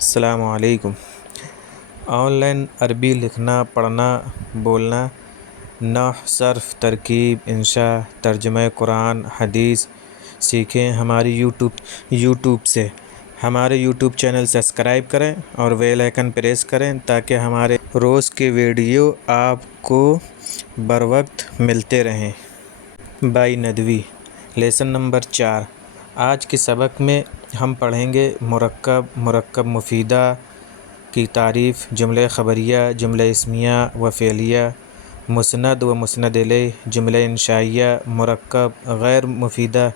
السلام علیکم۔ On line عربی لکھنا، پڑھنا، بولنا، نحو، صرف، ترکیب، انشاء، ترجمہ قرآن، حدیث سیکھیں ہماری یوٹیوب سے۔ ہمارے یوٹیوب چینل سبسکرائب کریں اور بیل آئیکن پریس کریں تاکہ ہمارے روز کے ویڈیو آپ کو بر وقت ملتے رہیں۔ By Nadvi, lesson number 4۔ آج کے سبق میں ہم پڑھیں گے مرکب مفیدہ کی تعریف، جملہ خبریہ، جملہ اسمیہ و فعلیہ، مسند و مسند الیہ، جملہ انشائیہ، مرکب غیر مفیدہ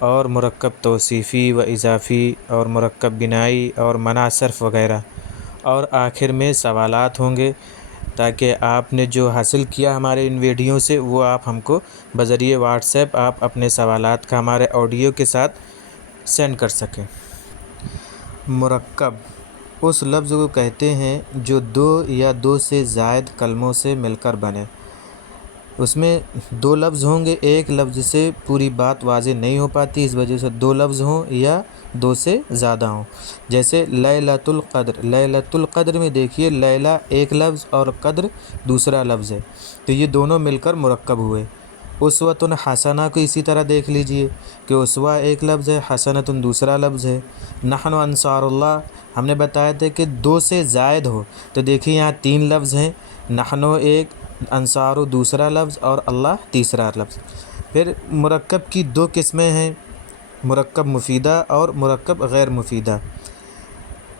اور مرکب توصیفی و اضافی اور مرکب بنائی اور منع صرف وغیرہ، اور آخر میں سوالات ہوں گے تاکہ آپ نے جو حاصل کیا ہمارے ان ویڈیو سے وہ آپ ہم کو بذریعہ واٹس ایپ آپ اپنے سوالات کا ہمارے آڈیو کے ساتھ سینڈ کر سکیں۔ مرکب اس لفظ کو کہتے ہیں جو دو یا دو سے زائد کلموں سے مل کر بنے۔ اس میں دو لفظ ہوں گے، ایک لفظ سے پوری بات واضح نہیں ہو پاتی، اس وجہ سے دو لفظ ہوں یا دو سے زیادہ ہوں۔ جیسے لیلۃ القدر، لیلۃ القدر میں دیکھیے لیلہ ایک لفظ اور قدر دوسرا لفظ ہے، تو یہ دونوں مل کر مرکب ہوئے۔ اسوۃ حسنہ کو اسی طرح دیکھ لیجئے کہ اسوہ ایک لفظ ہے، حسنۃ دوسرا لفظ ہے۔ نحن انصار اللہ ہم نے بتایا تھا کہ دو سے زائد ہو، تو دیکھیے یہاں تین لفظ ہیں، نحن ایک، انصار دوسرا لفظ اور اللہ تیسرا لفظ۔ پھر مرکب کی دو قسمیں ہیں، مرکب مفیدہ اور مرکب غیر مفیدہ۔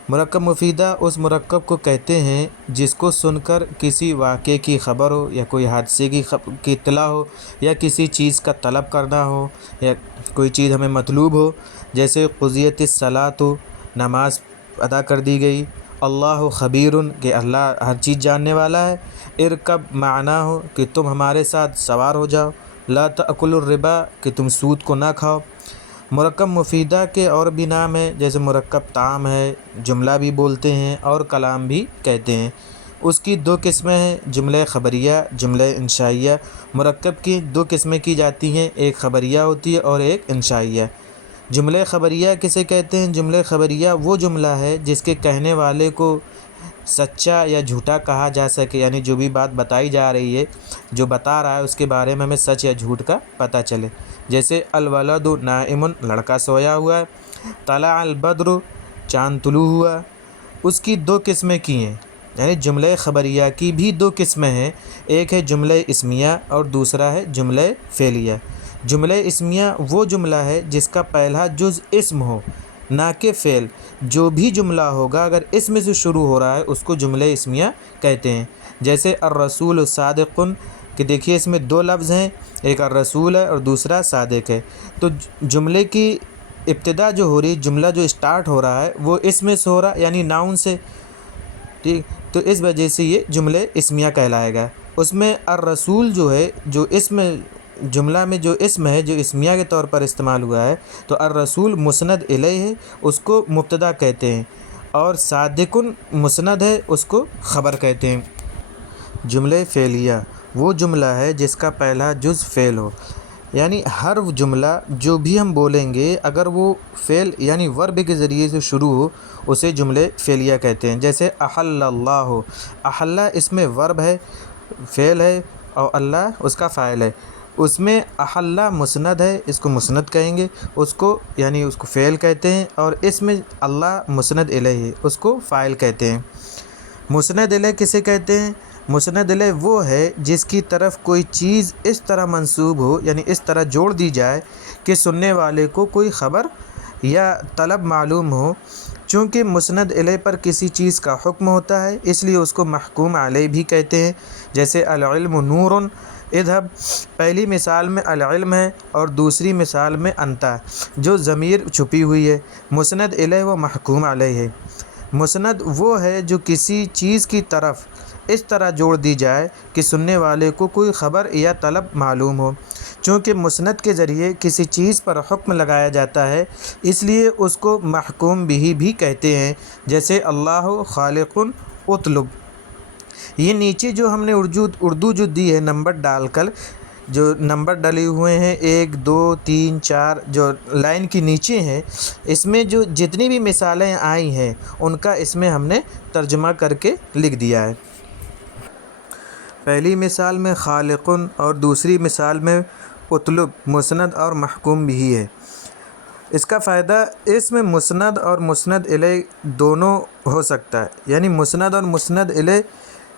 مرکب مفیدہ اس مرکب کو کہتے ہیں جس کو سن کر کسی واقعے کی خبر ہو یا کوئی حادثے کی اطلاع ہو یا کسی چیز کا طلب کرنا ہو یا کوئی چیز ہمیں مطلوب ہو، جیسے قضیت الصلاۃ، نماز ادا کر دی گئی، اللہ خبیر کہ اللہ ہر چیز جاننے والا ہے، ارکب معنا ہو کہ تم ہمارے ساتھ سوار ہو جاؤ، لا تأکلوا الربا کہ تم سود کو نہ کھاؤ۔ مرکب مفیدہ کے اور بھی نام ہیں، جیسے مرکب تام ہے، جملہ بھی بولتے ہیں اور کلام بھی کہتے ہیں۔ اس کی دو قسمیں ہیں، جملہ خبریہ، جملہ انشائیہ۔ مرکب کی دو قسمیں کی جاتی ہیں، ایک خبریہ ہوتی ہے اور ایک انشائیہ۔ جملہ خبریہ کسے کہتے ہیں؟ جملہ خبریہ وہ جملہ ہے جس کے کہنے والے کو سچا یا جھوٹا کہا جا سکے، یعنی جو بھی بات بتائی جا رہی ہے، جو بتا رہا ہے اس کے بارے میں ہمیں سچ یا جھوٹ کا پتہ چلے۔ جیسے الولد نائم، لڑکا سویا ہوا ہے، طلع البدر، چاند طلوع ہوا۔ اس کی دو قسمیں کی ہیں، یعنی جملہ خبریہ کی بھی دو قسمیں ہیں، ایک ہے جملہ اسمیہ اور دوسرا ہے جملہ فعلیہ۔ جملہ اسمیہ وہ جملہ ہے جس کا پہلا جز اسم ہو نہ کہ فعل۔ جو بھی جملہ ہوگا اگر اسم سے شروع ہو رہا ہے اس کو جملہ اسمیہ کہتے ہیں۔ جیسے الرسول صادق کہ دیکھیے اس میں دو لفظ ہیں، ایک الرسول ہے اور دوسرا صادق ہے، تو جملے کی ابتدا جو ہو رہی، جملہ جو اسٹارٹ ہو رہا ہے وہ اسم سے ہو رہا ہے، یعنی ناؤن سے، ٹھیک، تو اس وجہ سے یہ جملہ اسمیہ کہلائے گا۔ اس میں الرسول جو ہے، جو اسم جملہ میں جو اسم ہے جو اسمیہ کے طور پر استعمال ہوا ہے، تو الرسول مسند الیہ ہے، اس کو مبتدا کہتے ہیں، اور صادق مسند ہے، اس کو خبر کہتے ہیں۔ جملہ فعلیہ وہ جملہ ہے جس کا پہلا جز فعل ہو، یعنی ہر جملہ جو بھی ہم بولیں گے اگر وہ فعل یعنی ورب کے ذریعے سے شروع ہو اسے جملہ فعلیہ کہتے ہیں۔ جیسے احل اللہ، احل اس میں ورب ہے، فعل ہے، اور اللہ اس کا فاعل ہے۔ اس میں احل مسند ہے، اس کو مسند کہیں گے، اس کو یعنی اس کو فعل کہتے ہیں، اور اس میں اللہ مسند الیہ اس کو فاعل کہتے ہیں۔ مسند الیہ کسے کہتے ہیں؟ مسند الیہ وہ ہے جس کی طرف کوئی چیز اس طرح منسوب ہو، یعنی اس طرح جوڑ دی جائے کہ سننے والے کو کوئی خبر یا طلب معلوم ہو۔ چونکہ مسند الیہ پر کسی چیز کا حکم ہوتا ہے اس لیے اس کو محکوم علیہ بھی کہتے ہیں۔ جیسے العلم نور اذهب، پہلی مثال میں العلم ہے اور دوسری مثال میں انت، جو ضمیر چھپی ہوئی ہے۔ مسند الیہ و محکوم علیہ ہے۔ مسند وہ ہے جو کسی چیز کی طرف اس طرح جوڑ دی جائے کہ سننے والے کو کوئی خبر یا طلب معلوم ہو۔ چونکہ مسند کے ذریعے کسی چیز پر حکم لگایا جاتا ہے اس لیے اس کو محکوم بھی کہتے ہیں۔ جیسے اللہ خالق اطلب، یہ نیچے جو ہم نے اردو جو دی ہے نمبر ڈال کر جو نمبر ڈلے ہوئے ہیں 1 2 3 4 جو لائن کی نیچے ہیں، اس میں جو جتنی بھی مثالیں آئی ہیں ان کا اس میں ہم نے ترجمہ کر کے لکھ دیا ہے۔ پہلی مثال میں خالقن اور دوسری مثال میں اطلب مسند اور محکوم بھی ہے۔ اس کا فائدہ اس میں مسند اور مسند الیہ دونوں ہو سکتا ہے، یعنی مسند اور مسند الیہ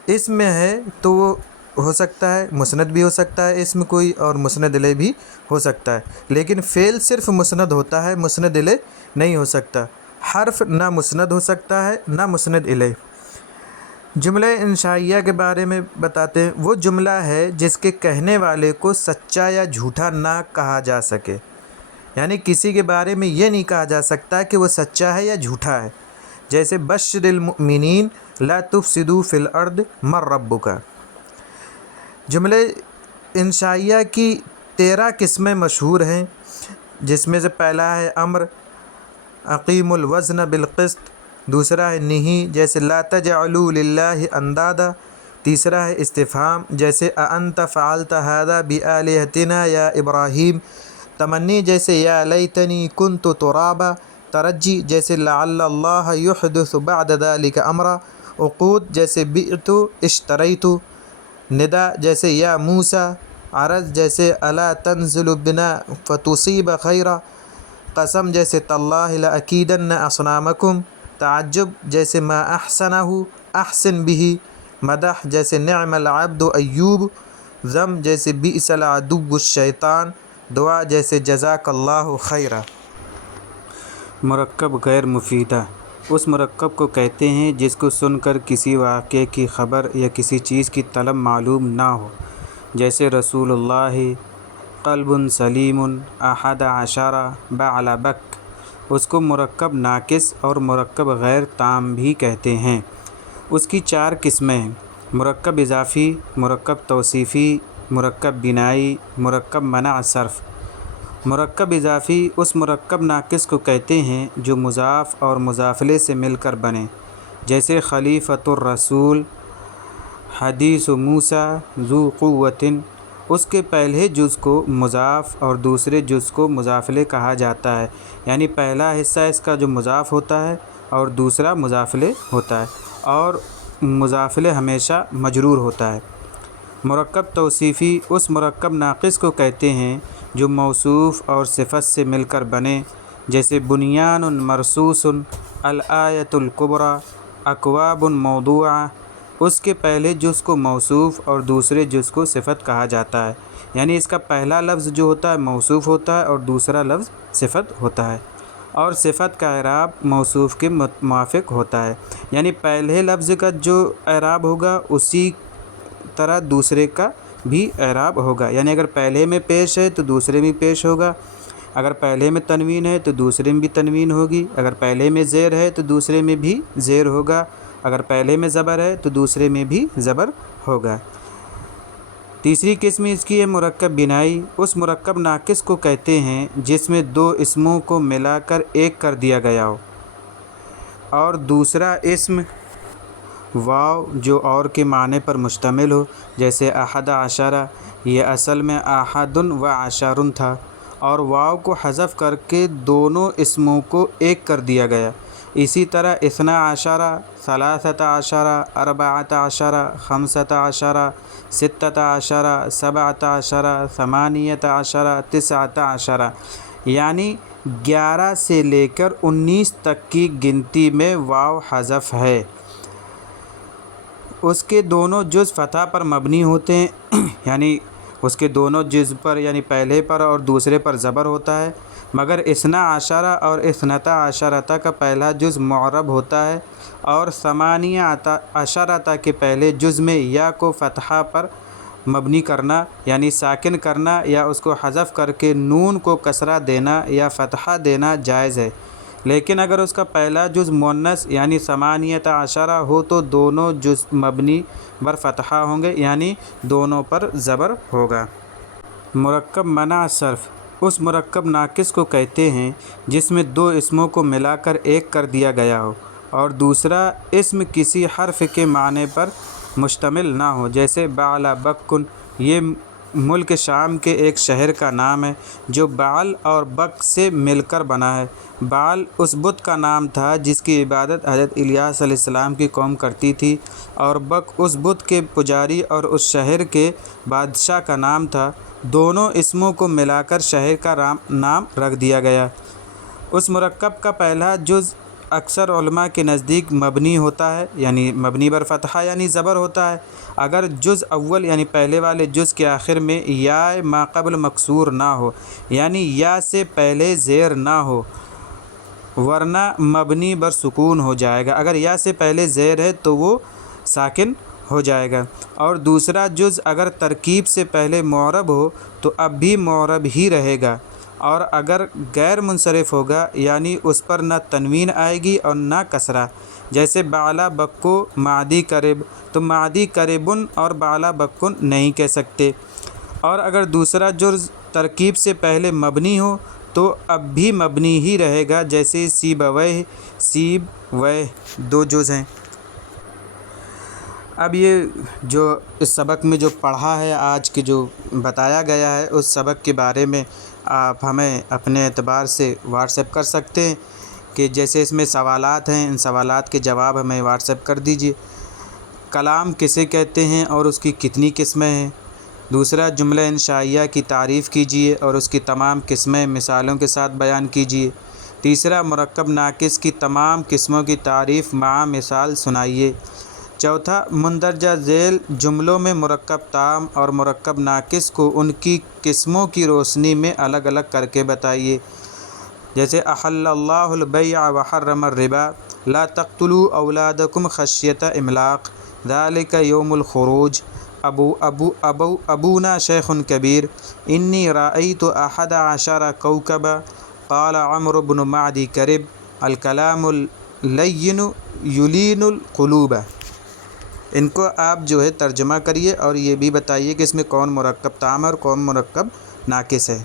اس میں ہے تو وہ ہو سکتا ہے، مسند بھی ہو سکتا ہے اس میں کوئی، اور مسند الیہ بھی ہو سکتا ہے، لیکن فعل صرف مسند ہوتا ہے، مسند الیہ نہیں ہو سکتا۔ حرف نہ مسند ہو سکتا ہے نہ مسند الیہ۔ جملہ انشائیہ کے بارے میں بتاتے ہیں، وہ جملہ ہے جس کے کہنے والے کو سچا یا جھوٹا نہ کہا جا سکے، یعنی کسی کے بارے میں یہ نہیں کہا جا سکتا کہ وہ سچا ہے یا جھوٹا ہے، جیسے بشر المؤمنین لا تفسدوا فی الارض من ربک۔ جملے انشائیہ کی 13 قسمیں مشہور ہیں، جس میں سے پہلا ہے امر، اقیم الوزن بالقسط، دوسرا ہے نہی، جیسے لا تجعلوا للہ اندادا، تیسرا ہے استفہام، جیسے اانت فعلت ھذا بآلہتنا یا ابراہیم، تمنی، جیسے یا لیتنی کنت ترابا، ترجی، جیسے لعل اللہ یحدث بعد ذلک امرا، عقود، جیسے بعت اشتریت، ندا، جیسے یا موسیٰ، عرض، جیسے الا تنزل بنا فتصیب خیرا، قسم، جیسے تاللہ لاکیدن اصنامکم، تعجب، جیسے ما احسنہ احسن به، مدح، جیسے نعم العبد ایوب، ذم، جیسے بئس العدو الشیطان، دعا، جیسے جزاک اللہ خیرا۔ مرکب غیر مفیدہ اس مرکب کو کہتے ہیں جس کو سن کر کسی واقعے کی خبر یا کسی چیز کی طلب معلوم نہ ہو، جیسے رسول اللہ، قلب سلیم، احد عشرہ، بعل بک۔ اس کو مرکب ناقص اور مرکب غیر تام بھی کہتے ہیں۔ اس کی 4 قسمیں ہیں: مرکب اضافی، مرکب توصیفی، مرکب بنائی، مرکب منع صرف۔ مرکب اضافی اس مرکب ناقص کو کہتے ہیں جو مضاف اور مضافلے سے مل کر بنے، جیسے خلیفۃ الرسول، حدیث موسیٰ، ذو قوۃ۔ اس کے پہلے جز کو مضاف اور دوسرے جز کو مضافلے کہا جاتا ہے، یعنی پہلا حصہ اس کا جو مضاف ہوتا ہے اور دوسرا مضافلے ہوتا ہے، اور مضافلے ہمیشہ مجرور ہوتا ہے۔ مرکب توصیفی اس مرکب ناقص کو کہتے ہیں جو موصوف اور صفت سے مل کر بنے، جیسے بنیان مرصوص، الآیۃ الکبریٰ، اکواب موضوعہ۔ اس کے پہلے جز کو موصوف اور دوسرے جز کو صفت کہا جاتا ہے، یعنی اس کا پہلا لفظ جو ہوتا ہے موصوف ہوتا ہے اور دوسرا لفظ صفت ہوتا ہے، اور صفت کا اعراب موصوف کے موافق ہوتا ہے، یعنی پہلے لفظ کا جو اعراب ہوگا اسی طرح دوسرے کا بھی اعراب ہوگا، یعنی اگر پہلے میں پیش ہے تو دوسرے میں پیش ہوگا، اگر پہلے میں تنوین ہے تو دوسرے میں بھی تنوین ہوگی، اگر پہلے میں زیر ہے تو دوسرے میں بھی زیر ہوگا، اگر پہلے میں زبر ہے تو دوسرے میں بھی زبر ہوگا۔ تیسری قسم اس کی ہے مرکب بنائی۔ اس مرکب ناقص کو کہتے ہیں جس میں 2 اسموں کو ملا کر ایک کر دیا گیا ہو، اور دوسرا اسم واو جو اور کے معنی پر مشتمل ہو، جیسے احد عشرہ، یہ اصل میں احد و عشر تھا، اور واو کو حذف کر کے دونوں اسموں کو ایک کر دیا گیا۔ اسی طرح اثنا عشرہ، ثلاثۃ عشرہ، اربعۃ عشرہ، خمسۃ عشرہ، ستۃ عشرہ، سبعۃ عشرہ، ثمانیۃ عشرہ، تسعۃ عشرہ، یعنی 11 سے لے کر 19 تک کی گنتی میں واو حذف ہے۔ اس کے دونوں جز فتح پر مبنی ہوتے ہیں، یعنی اس کے دونوں جز پر، یعنی پہلے پر اور دوسرے پر زبر ہوتا ہے، مگر اثنا عشرہ اور اثنتا عشرۃ کا پہلا جز معرب ہوتا ہے، اور ثمانیۃ عشرۃ کے پہلے جز میں یا کو فتحہ پر مبنی کرنا یعنی ساکن کرنا، یا اس کو حذف کر کے نون کو کسرہ دینا یا فتحہ دینا جائز ہے، لیکن اگر اس کا پہلا جز مؤنث یعنی ثمانیۃ عشرہ ہو تو دونوں جز مبنی بر فتحہ ہوں گے، یعنی دونوں پر زبر ہوگا۔ مرکب منع صرف اس مرکب ناقص کو کہتے ہیں جس میں 2 اسموں کو ملا کر ایک کر دیا گیا ہو اور دوسرا اسم کسی حرف کے معنی پر مشتمل نہ ہو، جیسے بعل بکن، یہ ملک شام کے ایک شہر کا نام ہے جو بعل اور بک سے مل کر بنا ہے۔ بعل اس بت کا نام تھا جس کی عبادت حضرت الیاس علیہ السلام کی قوم کرتی تھی، اور بک اس بت کے پجاری اور اس شہر کے بادشاہ کا نام تھا۔ دونوں اسموں کو ملا کر شہر کا نام رکھ دیا گیا۔ اس مرکب کا پہلا جز اکثر علماء کے نزدیک مبنی ہوتا ہے، یعنی مبنی بر فتحہ یعنی زبر ہوتا ہے، اگر جز اول یعنی پہلے والے جز کے آخر میں یا ما قبل مکسور نہ ہو، یعنی یا سے پہلے زیر نہ ہو، ورنہ مبنی بر سکون ہو جائے گا۔ اگر یا سے پہلے زیر ہے تو وہ ساکن ہو جائے گا۔ اور دوسرا جز اگر ترکیب سے پہلے معرب ہو تو اب بھی معرب ہی رہے گا، اور اگر غیر منصرف ہوگا یعنی اس پر نہ تنوین آئے گی اور نہ کسرہ، جیسے بعلا بکو معدی کرب، تو معدی کربن اور بعلا بکن نہیں کہہ سکتے۔ اور اگر دوسرا جز ترکیب سے پہلے مبنی ہو تو اب بھی مبنی ہی رہے گا، جیسے سیبویہ سیب-ویہ دو جز ہیں۔ اب یہ جو اس سبق میں جو پڑھا ہے، آج کے جو بتایا گیا ہے، اس سبق کے بارے میں آپ ہمیں اپنے اعتبار سے واٹس ایپ کر سکتے ہیں کہ جیسے اس میں سوالات ہیں، ان سوالات کے جواب ہمیں واٹس ایپ کر دیجیے۔ کلام کسے کہتے ہیں اور اس کی کتنی قسمیں ہیں؟ دوسرا، جملہ انشائیہ کی تعریف کیجیے اور اس کی تمام قسمیں مثالوں کے ساتھ بیان کیجیے۔ تیسرا، مرکب ناقص کی تمام قسموں کی تعریف مع مثال سنائیے۔ چوتھا، مندرجہ ذیل جملوں میں مرکب تام اور مرکب ناقص کو ان کی قسموں کی روشنی میں الگ الگ کر کے بتائیے، جیسے احل اللہ البیع وحرم الربا، لا تقتلوا اولادکم خشیۃ املاق، ذلک یوم الخروج، ابونا شیخ کبیر، انی رأیت احد عشر کوکبا، قال عمرو بن معدی کرب، الکلام اللین یلین القلوب۔ ان کو آپ جو ہے ترجمہ کریے اور یہ بھی بتائیے کہ اس میں کون مرکب تام ہے اور کون مرکب ناقص ہے۔